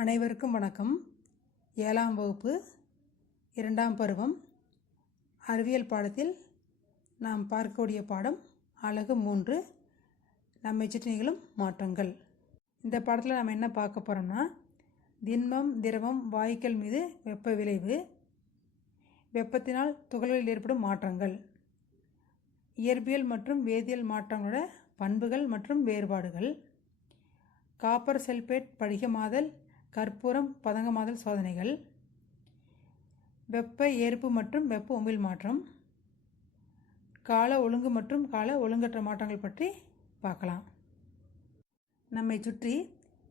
அனைவருக்கும் வணக்கம். 7ஆம் வகுப்பு 2ஆம் பருவம் அறிவியல் பாடத்தில் நாம் பார்க்கக்கூடிய பாடம் அலகு 3 நம்மை சுற்றி நிகழும் மாற்றங்கள். இந்த பாடத்தில் நாம் என்ன பார்க்க போகிறோம்னா, திண்மம், திரவம், வாயுக்கள் மீது வெப்ப விளைவு, வெப்பத்தினால் துகள்களில் ஏற்படும் மாற்றங்கள், இயற்பியல் மற்றும் வேதியியல் மாற்றங்களோட பண்புகள் மற்றும் வேறுபாடுகள், காப்பர் சல்பேட் படிகமாதல், கற்பூரம் பதங்கமாதல் சோதனைகள், வெப்ப ஏற்பு மற்றும் வெப்ப உமிழ் மாற்றம், கால ஒழுங்கு மற்றும் கால ஒழுங்கற்ற மாற்றங்கள் பற்றி பார்க்கலாம். நம்மை சுற்றி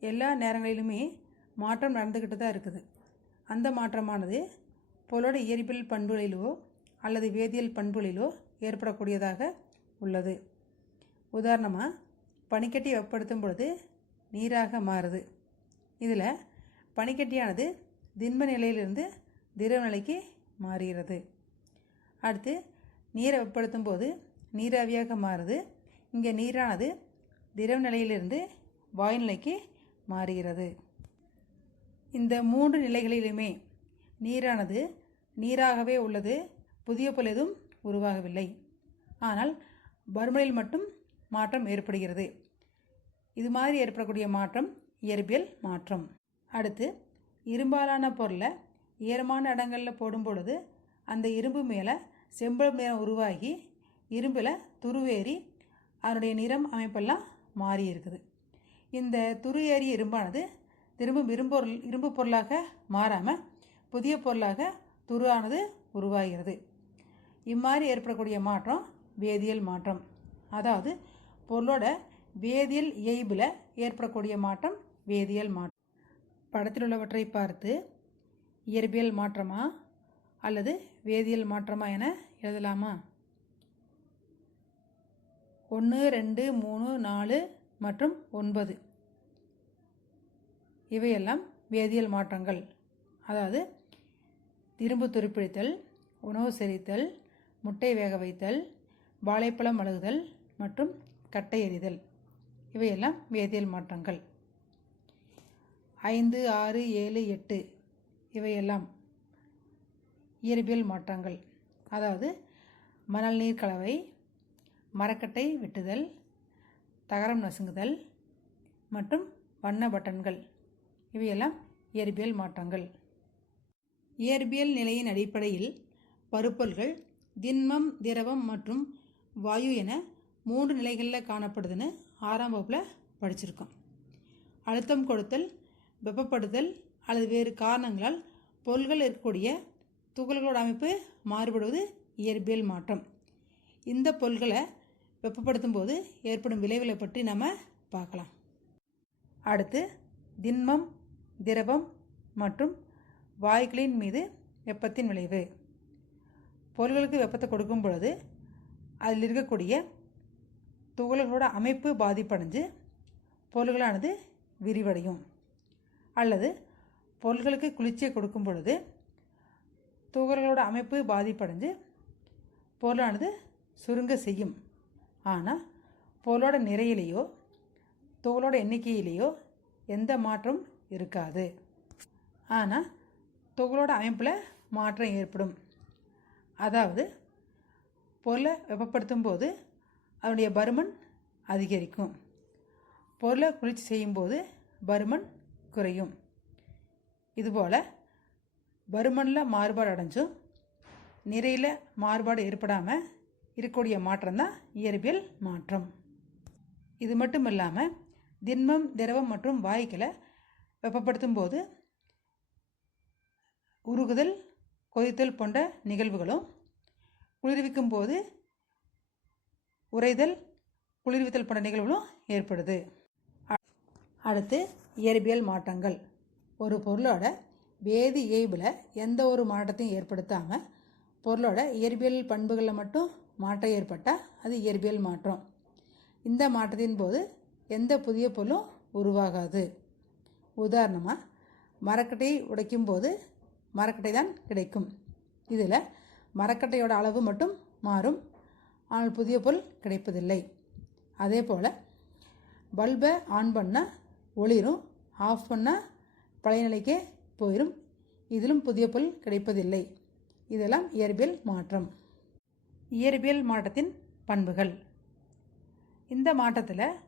எல்லா நேரங்களிலுமே மாற்றம் நடந்துக்கிட்டு தான் இருக்குது. அந்த மாற்றமானது பொருளோட இயற்பியல் பண்புகளிலோ அல்லது வேதியியல் பண்புகளிலோ ஏற்படக்கூடியதாக உள்ளது. உதாரணமாக, பனிக்கட்டி வெப்பப்படுத்தும் பொழுது நீராக மாறுது. இதில் பனிக்கட்டியானது திண்ம நிலையிலிருந்து திரவ நிலைக்கு மாறுகிறது. அடுத்து, நீரை வெப்பப்படுத்தும் போது நீராவியாக மாறுது. இங்கே நீரானது திரவ நிலையிலிருந்து வாயு நிலைக்கு மாறுகிறது. இந்த 3 நிலைகளிலுமே நீரானது நீராகவே உள்ளது. புதிய பொருள் எதுவும் உருவாகவில்லை. ஆனால் பருமனில் மட்டும் மாற்றம் ஏற்படுகிறது. இது மாதிரி ஏற்படக்கூடிய மாற்றம் இயற்பியல் மாற்றம். அடுத்து, இரும்பாலான பொருளை ஈரமான இடங்களில் போடும் பொழுது அந்த இரும்பு மேலே செம்பழுப்பு நிறம் உருவாகி இரும்பில் துருவேறி அதனுடைய நிறம் அமைப்பெல்லாம் மாறி இருக்குது. இந்த துருவேறிய இரும்பானது திரும்ப இரும்பு பொருளாக மாறாமல் புதிய பொருளாக துருவானது உருவாகிறது. இம்மாதிரி ஏற்படக்கூடிய மாற்றம் வேதியியல் மாற்றம். அதாவது பொருளோட வேதியியல் இயைபில் ஏற்படக்கூடிய மாற்றம் வேதியியல் மாற்றம். படத்தில் உள்ளவற்றை பார்த்து இயற்பியல் மாற்றமா அல்லது வேதியியல் மாற்றமா என எழுதலாமா? 1, 2, 3, 4 மற்றும் 9 இவையெல்லாம் வேதியியல் மாற்றங்கள். அதாவது இரும்பு துருப்பிடித்தல், உணவு செரித்தல், முட்டை வேக வைத்தல், வாழைப்பழம் அழுகுதல் மற்றும் கட்டை எறிதல் இவையெல்லாம் வேதியியல் மாற்றங்கள். 5, 6, 7, 8 இவையெல்லாம் இயற்பியல் மாற்றங்கள். அதாவது மணல் நீர் கலவை, மரக்கட்டை வெட்டுதல், தகரம் நசுங்குதல் மற்றும் வண்ண பட்டன்கள் இவையெல்லாம் இயற்பியல் மாற்றங்கள். இயற்பியல் நிலையின் அடிப்படையில் பருப்பொருள்கள் திண்மம், திரவம் மற்றும் வாயு என 3 நிலைகளில் காணப்படுதுன்னு 6ஆம் வகுப்பில் படிச்சிருக்கோம். அழுத்தம் கொடுத்தல், வெப்பப்படுதல் அல்லது வேறு காரணங்களால் பொருள்கள் இருக்கக்கூடிய துகள்களோட அமைப்பு மாறுபடுவது இயற்பியல் மாற்றம். இந்த பொருள்களை வெப்பப்படுத்தும் போது ஏற்படும் விளைவுகளை பற்றி நம்ம பார்க்கலாம். அடுத்து, திண்மம், திரவம் மற்றும் வாயுக்களின் மீது வெப்பத்தின் விளைவு. பொருள்களுக்கு வெப்பத்தை கொடுக்கும் பொழுது அதில் இருக்கக்கூடிய துகள்களோட அமைப்பு பாதிப்படைஞ்சு பொருள்களானது விரிவடையும். அல்லது பொருள்களுக்கு குளிர்ச்சியை கொடுக்கும் பொழுது துகள்களோட அமைப்பு பாதிப்படைஞ்சு பொருளானது சுருங்க செய்யும். ஆனால் பொருளோட நிறையிலேயோ துகளோட எண்ணிக்கையிலேயோ எந்த மாற்றம் இருக்காது. ஆனால் துகளோட அமைப்பில் மாற்றம் ஏற்படும். அதாவது பொருளை வெப்பப்படுத்தும் போது அதனுடைய பருமன் அதிகரிக்கும். பொருளை குளிர்ச்சி செய்யும்போது பருமன் குறையும். இதுபோல் பருமனில் மாறுபாடு அடைஞ்சும் நிறையில் மாறுபாடு ஏற்படாமல் இருக்கக்கூடிய மாற்றம் தான் இயற்பியல் மாற்றம். இது மட்டும் இல்லாமல் திண்மம், திரவம் மற்றும் வாயுக்களை வெப்பப்படுத்தும் போது உருகுதல், கொதித்தல் போன்ற நிகழ்வுகளும், குளிர்விக்கும் போது உறைதல், குளிர்வித்தல் போன்ற நிகழ்வுகளும் ஏற்படுது. அடுத்து, இயற்பியல் மாற்றங்கள். ஒரு பொருளோட வேதி இயைபில் எந்த ஒரு மாற்றத்தையும் ஏற்படுத்தாமல் பொருளோட இயற்பியல் பண்புகளில் மட்டும் மாற்றம் ஏற்பட்டால் அது இயற்பியல் மாற்றம். இந்த மாற்றத்தின் போது எந்த புதிய பொருளும் உருவாகாது. உதாரணமாக, மரக்கட்டையை உடைக்கும் போது மரக்கட்டை தான் கிடைக்கும். இதில் மரக்கட்டையோட அளவு மட்டும் மாறும், ஆனால் புதிய பொருள் கிடைப்பதில்லை. அதே போல் பல்பை ஆன் பண்ணால் ஒளிரும், ஆஃப் பண்ணால் பழைய நிலைக்கே போயிடும். இதிலும் புதிய பொருள் கிடைப்பதில்லை. இதெல்லாம் இயற்பியல் மாற்றம். இயற்பியல் மாற்றத்தின் பண்புகள். இந்த மாற்றத்தில்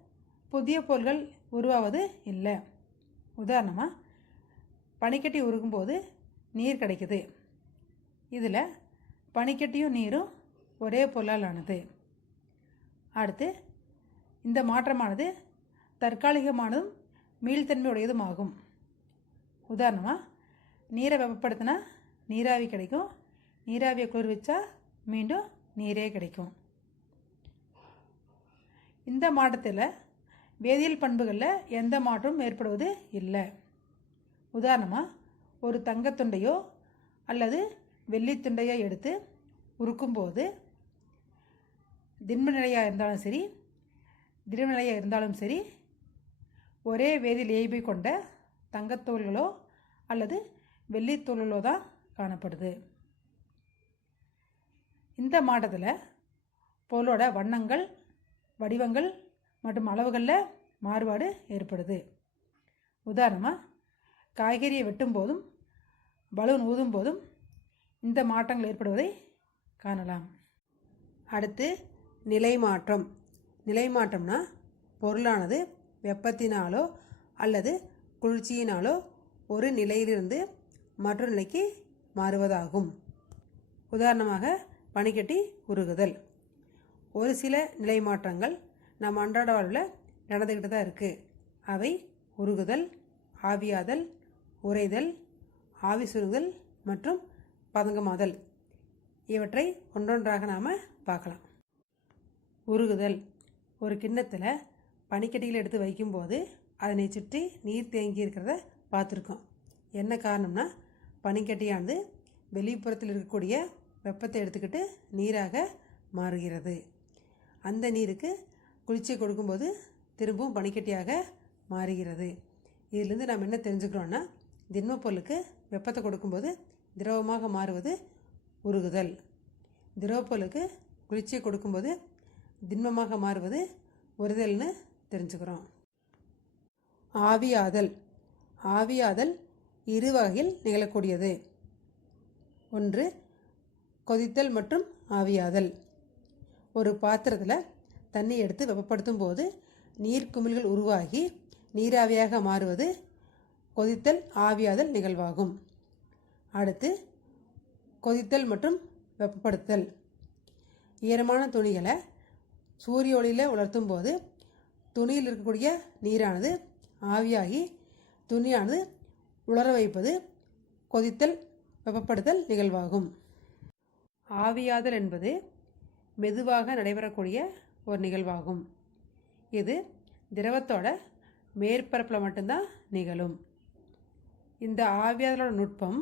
புதிய பொருள்கள் உருவாவது இல்லை. உதாரணமாக பனிக்கட்டி உருகும்போது நீர் கிடைக்குது. இதில் பனிக்கட்டியும் நீரும் ஒரே பொருளால் ஆனது. அடுத்து இந்த மாற்றமானது தற்காலிகமானதும் மீள்தன்மை உடையதும் ஆகும். உதாரணமாக நீரை வெப்பப்படுத்தினா நீராவி கிடைக்கும். நீராவியை குளிர்விச்சா மீண்டும் நீரே கிடைக்கும். இந்த மாற்றத்தில் வேதியியல் பண்புகளில் எந்த மாற்றமும் ஏற்படுவது இல்லை. உதாரணமாக ஒரு தங்கத்துண்டையோ அல்லது வெள்ளித்துண்டையோ எடுத்து உருக்கும்போது திண்ம நிலையாக இருந்தாலும் சரி திரவ நிலையாக இருந்தாலும் சரி ஒரே வேதியியல் இயல்பை கொண்ட தங்கத்தூள்களோ அல்லது வெள்ளித்தூள்களோ தான் காணப்படுது. இந்த மாற்றத்தில் பொருளோட வண்ணங்கள், வடிவங்கள் மற்றும் அளவுகளில் மாறுபாடு ஏற்படுது. உதாரணமாக காய்கறியை வெட்டும் போதும் பலூன் ஊதும் போதும் இந்த மாற்றங்கள் ஏற்படுவதை காணலாம். அடுத்து நிலை மாற்றம். நிலை மாற்றம்னா பொருளானது வெப்பத்தினாலோ அல்லது குளிர்ச்சியினாலோ ஒரு நிலையிலிருந்து மற்றொரு நிலைக்கு மாறுவதாகும். உதாரணமாக பனிக்கட்டி உருகுதல். ஒரு சில நிலை மாற்றங்கள் நம் அன்றாட வாழ்வில் நடந்துக்கிட்டு தான் இருக்குது. அவை உருகுதல், ஆவியாதல், உறைதல், ஆவி சுருங்குதல் மற்றும் பதங்கமாதல். இவற்றை ஒன்றொன்றாக நாம் பார்க்கலாம். உருகுதல். ஒரு கிண்ணத்தில் பனிக்கட்டிகள் எடுத்து வைக்கும்போது அதனை சுற்றி நீர் தேங்கி இருக்கிறத பார்த்துருக்கோம். என்ன காரணம்னா பனிக்கட்டியானது வெளிப்புறத்தில் இருக்கக்கூடிய வெப்பத்தை எடுத்துக்கிட்டு நீராக மாறுகிறது. அந்த நீருக்கு குளிர்ச்சி கொடுக்கும்போது திரும்பவும் பனிக்கட்டியாக மாறுகிறது. இதிலிருந்து நாம் என்ன தெரிஞ்சுக்கிறோன்னா திண்ம பொருளுக்கு வெப்பத்தை கொடுக்கும்போது திரவமாக மாறுவது உருகுதல். திரவ பொருளுக்கு குளிர்ச்சியை கொடுக்கும்போது திண்மமாக மாறுவது உறைதல்னு தெரிஞ்சுக்கிறோம். ஆவியாதல். ஆவியாதல் இரு வகையில் நிகழக்கூடியது. ஒன்று கொதித்தல் மற்றும் ஆவியாதல். ஒரு பாத்திரத்தில் தண்ணி எடுத்து வெப்பப்படுத்தும் போது நீர் குமிழ்கள் உருவாகி நீராவியாக மாறுவது கொதித்தல் ஆவியாதல் நிகழ்வாகும். அடுத்து கொதித்தல் மற்றும் வெப்பப்படுத்தல். ஈரமான துணிகளை சூரிய ஒளியில் உலர்த்தும் போது துணியில் இருக்கக்கூடிய நீரானது ஆவியாகி துணியானது உலர வைப்பது கொதித்தல் வெப்பப்படுத்தல் நிகழ்வாகும். ஆவியாதல் என்பது மெதுவாக நடைபெறக்கூடிய ஒரு நிகழ்வாகும். இது திரவத்தோட மேற்பரப்பில் மட்டும்தான் நிகழும். இந்த ஆவியாதலோட நுட்பம்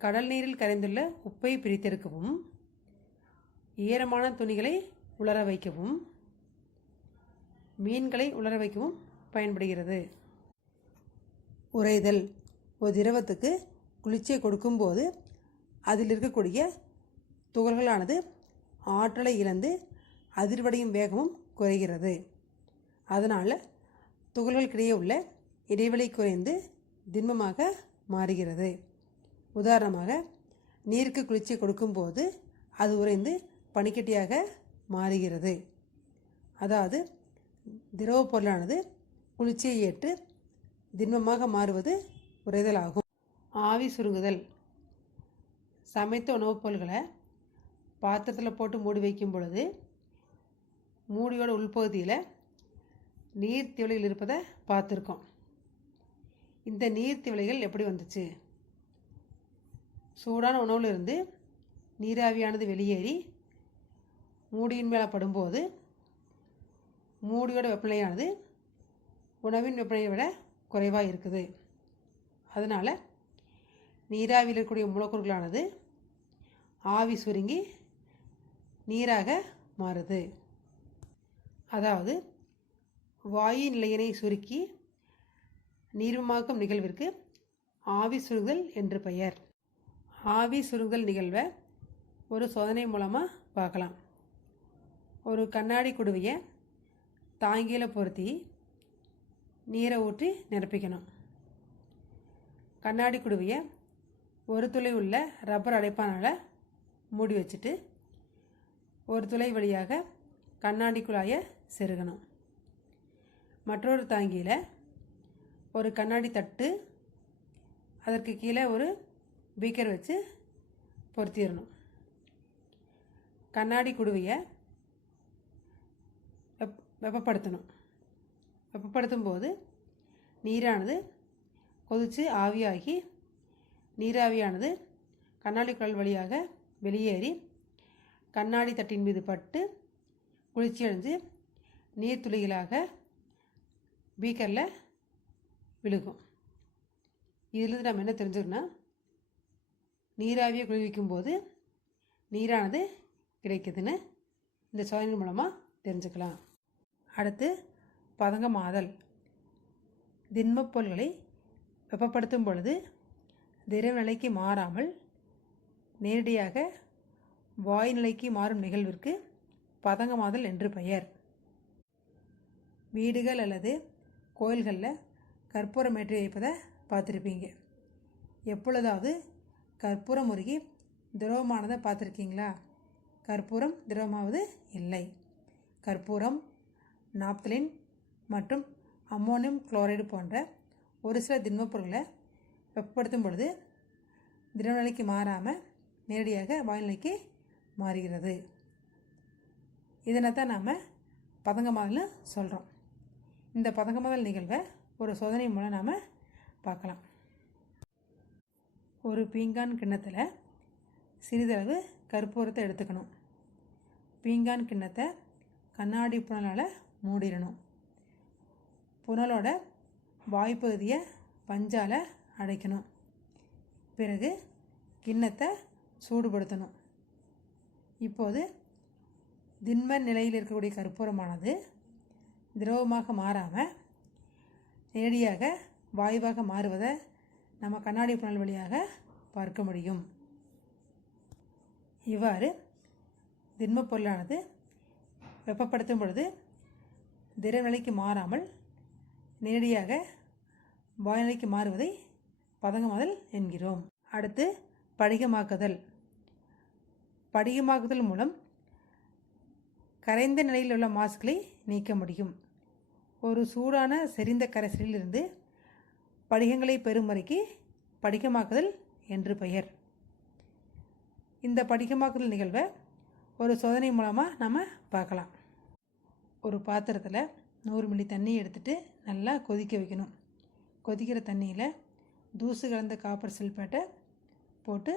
கடல் நீரில் கரைந்துள்ள உப்பை பிரித்தெடுக்கவும், ஈரமான துணிகளை உலர வைக்கவும், மீன்களை உலர வைக்கவும் பயன்படுகிறது. உறைதல். ஒரு திரவத்துக்கு குளிர்ச்சியை கொடுக்கும்போது அதில் இருக்கக்கூடிய துகள்களானது ஆற்றலை இழந்து அதிர்வடையும் வேகமும் குறைகிறது. அதனால் துகள்களுக்கிடையே உள்ள இடைவெளி குறைந்து திண்மமாக மாறுகிறது. உதாரணமாக நீருக்கு குளிர்ச்சி கொடுக்கும்போது அது உறைந்து பனிக்கட்டியாக மாறுகிறது. அதாவது திரவ பொருளானது குளிர்ச்சியை ஏற்று திண்மமாக மாறுவது உறைதல் ஆகும். ஆவி சுருங்குதல். சமைத்த உணவுப் பொருள்களை பாத்திரத்தில் போட்டு மூடி வைக்கும் பொழுது மூடியோட உள்பகுதியில் நீர் திவலைகள் இருப்பதை பார்த்துருக்கோம். இந்த நீர் திவலைகள் எப்படி வந்துச்சு? சூடான உணவில் இருந்து நீராவியானது வெளியேறி மூடியின் மேலே படும்போது மூடியோட வெப்பநிலையானது உணவின் வெப்பநிலையை விட குறைவாக இருக்குது. அதனால் நீராவியில் இருக்கக்கூடிய மூலக்கூறுகளானது ஆவி சுருங்கி நீராக மாறுது. அதாவது வாயு நிலையினை சுருக்கி நீர்மமாக்கும் நிகழ்விற்கு ஆவி சுருங்குதல் என்று பெயர். ஆவி சுருங்குதல் நிகழ்வை ஒரு சோதனை மூலமாக பார்க்கலாம். ஒரு கண்ணாடி குடுவையை தாங்கியில் பொருத்தி நீரை ஊற்றி நிரப்பிக்கணும். கண்ணாடி குடுவையை ஒரு துளை உள்ள ரப்பர் அடைப்பானால் மூடி வச்சுட்டு ஒரு துளை வழியாக கண்ணாடி குழாயை செருகணும். மற்றொரு தாங்கியில் ஒரு கண்ணாடி தட்டு, அதற்கு கீழே ஒரு பீக்கர் வச்சு பொருத்திடணும். கண்ணாடி குடுவையை வெப்பப்படுத்தணும். வெப்பப்படுத்தும் போது நீரானது கொதித்து ஆவியாகி நீராவியானது கண்ணாடி குழல் வழியாக வெளியேறி கண்ணாடி தட்டின் மீது பட்டு குளிர்ச்சியடைஞ்சு நீர் துளிகளாக பீக்கரில் விழுகும். இதிலிருந்து நம்ம என்ன தெரிஞ்சுக்கணும், நீராவியை குளிர்விக்கும் போது நீரானது கிடைக்குதுன்னு இந்த சோதனை மூலமாக தெரிஞ்சுக்கலாம். அடுத்து பதங்கமாதல். திண்மப் பொருள்களை வெப்பப்படுத்தும் பொழுது திரவ நிலைக்கு மாறாமல் நேரடியாக வாயு நிலைக்கு மாறும் நிகழ்விற்கு பதங்கமாதல் என்று பெயர். வீடுகள் அல்லது கோயில்களில் கற்பூரம் ஏற்றி வைப்பதை பார்த்துருப்பீங்க. எப்பொழுதாவது கற்பூரம் உருகி திரவமானதை பார்த்துருக்கீங்களா? கற்பூரம் திரவமாவது இல்லை. கற்பூரம், நாப்தலின் மற்றும் அம்மோனியம் குளோரைடு போன்ற ஒரு சில திண்மப் பொருட்களை வெப்பப்படுத்தும் பொழுது திரவ நிலைக்கு மாறாமல் நேரடியாக வாயு நிலைக்கு மாறுகிறது. இதனை தான் நாம் பதங்கமாதல்னு சொல்கிறோம். இந்த பதங்கமாதல் நிகழ்வை ஒரு சோதனை மூலம் நாம் பார்க்கலாம். ஒரு பீங்கான் கிண்ணத்தில் சிறிதளவு கற்பூரத்தை எடுத்துக்கணும். பீங்கான் கிண்ணத்தை கண்ணாடி புனலால் மூடிடணும். புனலோட வாய்ப்பகுதியை பஞ்சால் அடைக்கணும். பிறகு கிண்ணத்தை சூடுபடுத்தணும். இப்போது திண்ம நிலையில் இருக்கக்கூடிய கற்பூரமானது திரவமாக மாறாமல் நேரடியாக வாயுவாக மாறுவதை நம்ம கண்ணாடி புனல் வழியாக பார்க்க முடியும். இவ்வாறு திண்மப் பொருளானது வெப்பப்படுத்தும் பொழுது திரவ நிலைக்கு மாறாமல் நேரடியாக வாயு நிலைக்கு மாறுவதை பதங்கமாதல் என்கிறோம். அடுத்து படிகமாக்குதல். படிகமாக்குதல் மூலம் கரைந்த நிலையில் உள்ள மாசுகளை நீக்க முடியும். ஒரு சூடான செறிந்த கரைசலிலிருந்து படிகங்களை பெறும் முறைக்கு படிகமாக்குதல் என்று பெயர். இந்த படிகமாக்குதல் நிகழ்வை ஒரு சோதனை மூலமாக நம்ம பார்க்கலாம். ஒரு பாத்திரத்தில் 100 மில்லி தண்ணி எடுத்துகிட்டு நல்லா கொதிக்க வைக்கணும். கொதிக்கிற தண்ணியில் தூசு கலந்த காப்பர் சல்பேட்டை போட்டு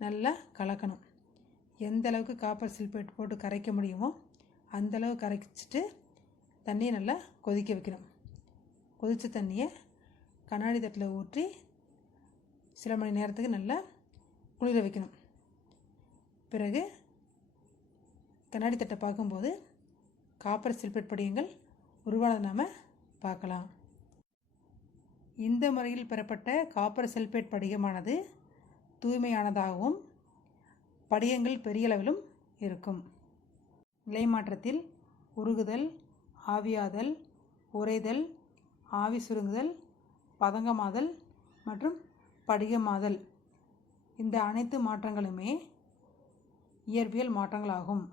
நல்லா கலக்கணும். எந்த அளவுக்கு காப்பர் சல்பேட் போட்டு கரைக்க முடியுமோ அந்தளவு கரைச்சிட்டு தண்ணியை நல்லா கொதிக்க வைக்கணும். கொதித்த தண்ணியை கண்ணாடி தட்டில் ஊற்றி சில மணி நேரத்துக்கு நல்லா குளிர வைக்கணும். பிறகு கண்ணாடி தட்டை பார்க்கும்போது காப்பர் சல்பேட் படிகங்கள் உருவானதை நாம் பார்க்கலாம். இந்த முறையில் பெறப்பட்ட காப்பர் சல்பேட் படிகமானது தூய்மையானதாகவும் படிகங்கள் பெரிய அளவிலும் இருக்கும். நிலை மாற்றத்தில் உருகுதல், ஆவியாதல், உறைதல், ஆவி சுருங்குதல், பதங்கமாதல் மற்றும் படிகமாதல் இந்த அனைத்து மாற்றங்களுமே இயற்பியல் மாற்றங்களாகும்.